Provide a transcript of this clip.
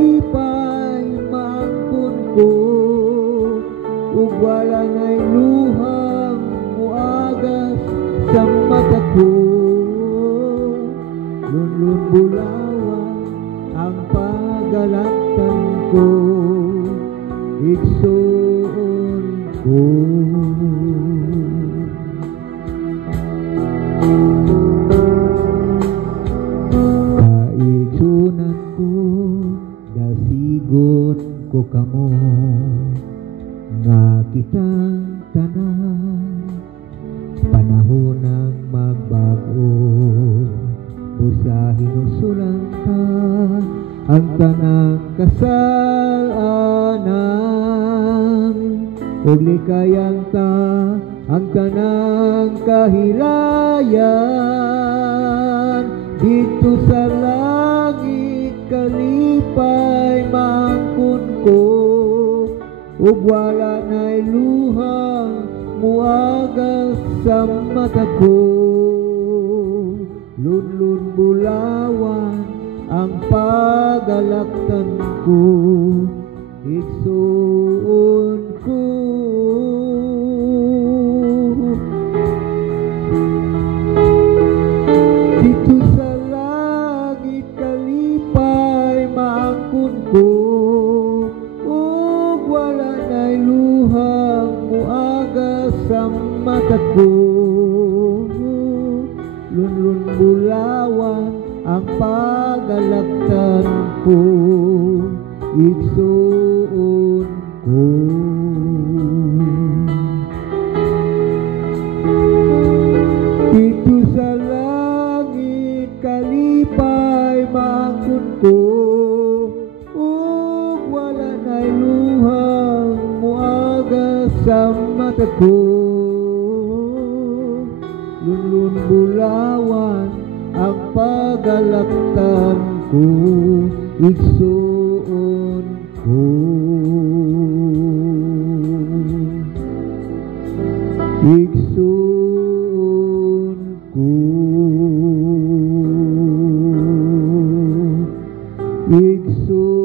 kalipay maangkon ko, ug wala na'y luhang muagas sa mata ko. Lunlun bulawan ang pagalaktan ko, igsoon ko. Kaigsunan ko, dasigon ko kamo, nga kitang tanan, panahon ng magbago. Busa hinusulan ta ang tanang kasalanan, ug likayan ta ang tanang kahilayan. Dito sa langit kalipay maangkon ko, ug wala na'y luhang muagas sa mata ko. Lunlun bulawan ang pagalaktan ko, igsoon ko. Dito sa langit kalipay maangkon ko, ug wala na'y luhang muagas sa mata ko. Lunlun bulawan ang pagalaktan ko, igsoon ko. Dito sa langit kalipay maangkon ko, ug wala na'y luhang muagas sa mata ko. Lunlun bulawan ang pagalaktan ko, igsoon ko. Igsoon ko. Igsoon